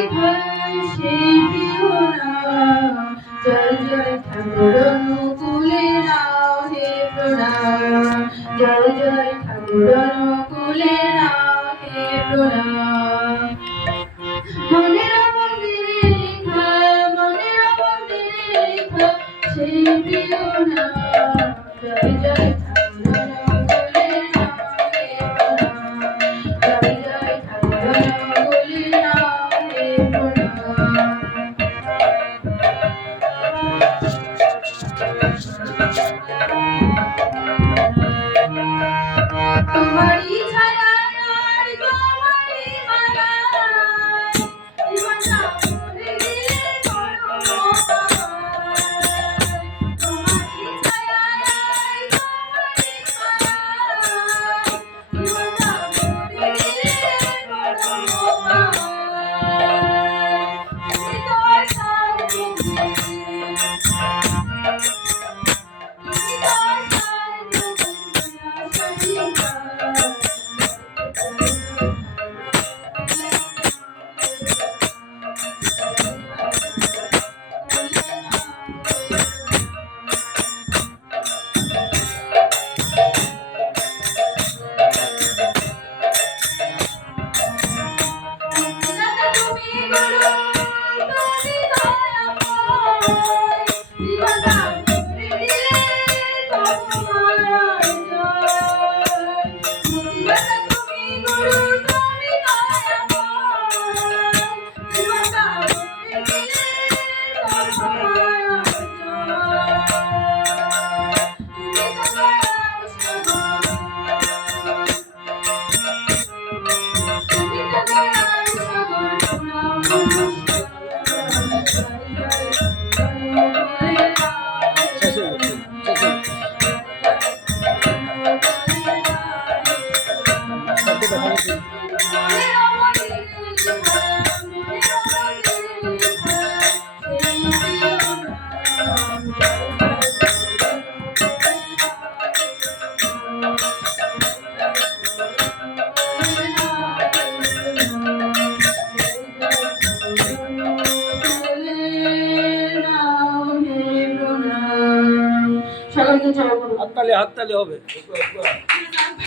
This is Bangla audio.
সেই প্রিয়নাম জয় জয় ঠাকুর অনুকূলে নাও হে প্রণাম জয় জয় ঠাকুর অনুকূলে নাও হে প্রণাম মনের মন্দিরে লেখা সেই প্রিয়নাম জয় জয় ঠাকুর অনুকূলে নাও হে প্রণাম জয় জয় ঠাকুর অনুকূলে নাও হে প্রণাম তোমারি ছায়া আর তোমারি মালা জীবন ভরে দিলে বড় তোমারি ছায়া আর তোমারি মালা জীবন ভরে দিলে বড় তুমি তো সাথী হাততালি হবে।